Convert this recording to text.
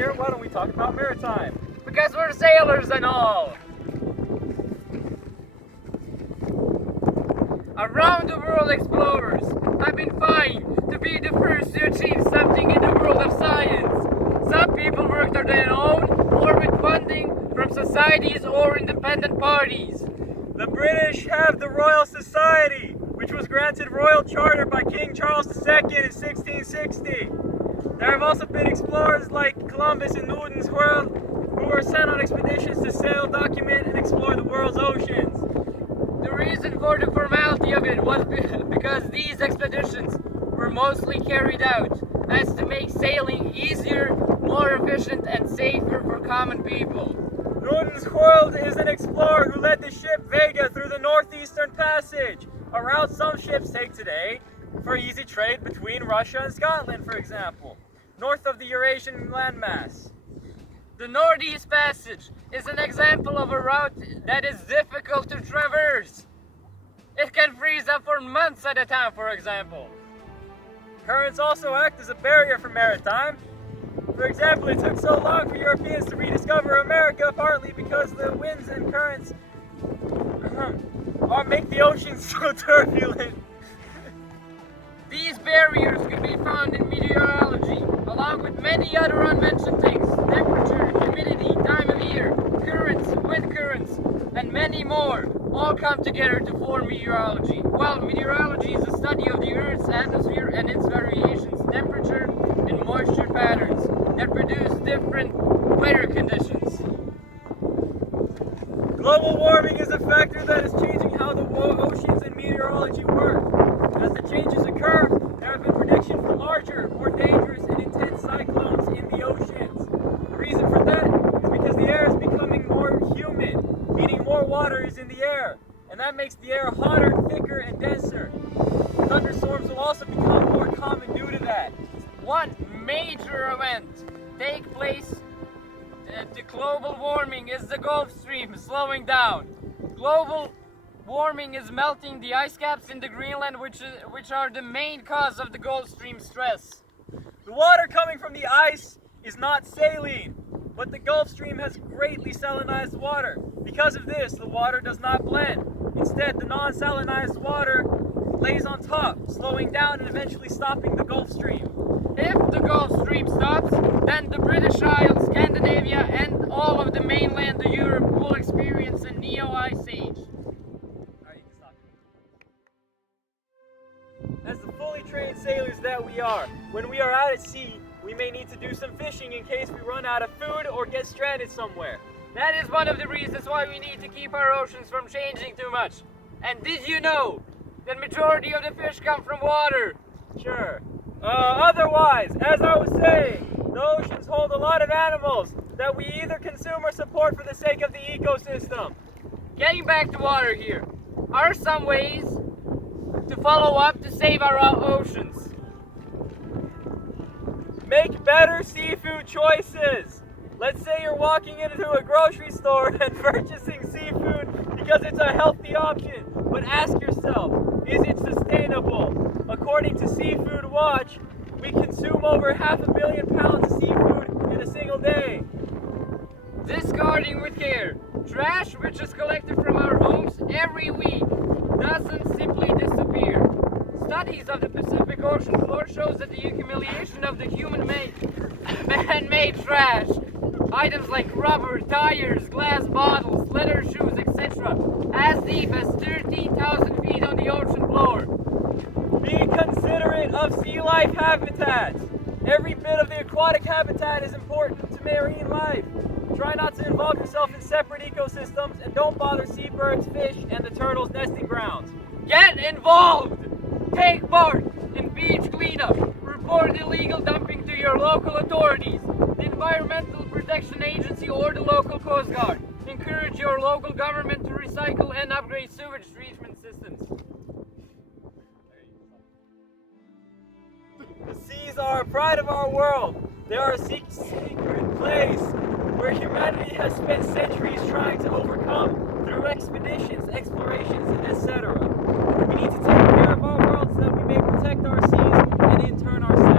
here, why don't we talk about maritime? Because we're sailors and all. Around the world explorers have been fined to be the first to achieve something in the world of science. Some people worked on their own or with funding from societies or independent parties. The British have the Royal Society, which was granted royal charter by King Charles II in 1660. There have also been explorers like Columbus and Nordenskjöld who were sent on expeditions to sail, document, and explore the world's oceans. The reason for the formality of it was because these expeditions were mostly carried out as to make sailing easier, more efficient, and safer for common people. Nordenskjöld is an explorer who led the ship Vega through the Northeastern Passage, a route some ships take today for easy trade between Russia and Scotland, for example, north of the Eurasian landmass. The Northeast Passage is an example of a route that is difficult to traverse. It can freeze up for months at a time, for example. Currents also act as a barrier for maritime. For example, it took so long for Europeans to rediscover America, partly because the winds and currents make the oceans so turbulent. These barriers can be found in meteorology, along with many other unmentioned things: temperature, humidity, time of year, currents, wind currents, and many more, all come together to form meteorology. Well, meteorology is the study of the Earth's atmosphere and its variations, temperature, and moisture patterns that produce different weather conditions. Global warming is a factor that is changing how the oceans and meteorology work. As the changes occur, there have been predictions for larger, more dangerous, and intense cyclones in the oceans. The reason for that is because the air is becoming more humid, meaning more water is in the air, and that makes the air hotter, thicker, and denser. Thunderstorms will also become more common due to that. One major event take place to global warming is the Gulf Stream slowing down. Global warming is melting the ice caps in the Greenland, which are the main cause of the Gulf Stream stress. The water coming from the ice is not saline, but the Gulf Stream has greatly salinized water. Because of this, the water does not blend. Instead, the non-salinized water lays on top, slowing down and eventually stopping the Gulf Stream. If the Gulf Stream stops, then the British Isles, Scandinavia, and all of the mainland of Europe will experience a neo-ice age. As the fully trained sailors that we are, when we are out at sea, we may need to do some fishing in case we run out of food or get stranded somewhere. That is one of the reasons why we need to keep our oceans from changing too much. And did you know that majority of the fish come from water? Sure. Otherwise, as I was saying, the oceans hold a lot of animals that we either consume or support for the sake of the ecosystem. Getting back to water here, are some ways to follow up to save our oceans? Make better seafood choices. Let's say you're walking into a grocery store and purchasing seafood because it's a healthy option, but ask yourself, is it sustainable? According to Seafood Watch, we consume over 500 million pounds of seafood in a single day. Discarding with care. Trash which is collected from our homes every week doesn't simply disappear. Studies of the Pacific Ocean floor shows that the accumulation of the man-made trash, items like rubber, tires, glass bottles, leather shoes, etc., as deep as 13,000 feet on the ocean floor. Be considerate of sea life habitats. Every bit of the aquatic habitat is important to marine life. Try not to involve yourself in separate ecosystems and don't bother seabirds, fish, and the turtles' nesting grounds. Get involved! Take part in beach cleanup. Report illegal dumping to your local authorities, the Environmental Protection Agency, or the local Coast Guard. Encourage your local government to recycle and upgrade sewage treatment systems. The seas are a pride of our world. They are a secret place where humanity has spent centuries trying to overcome through expeditions, explorations, etc. We need to take care of our world so that we may protect our seas and in turn ourselves.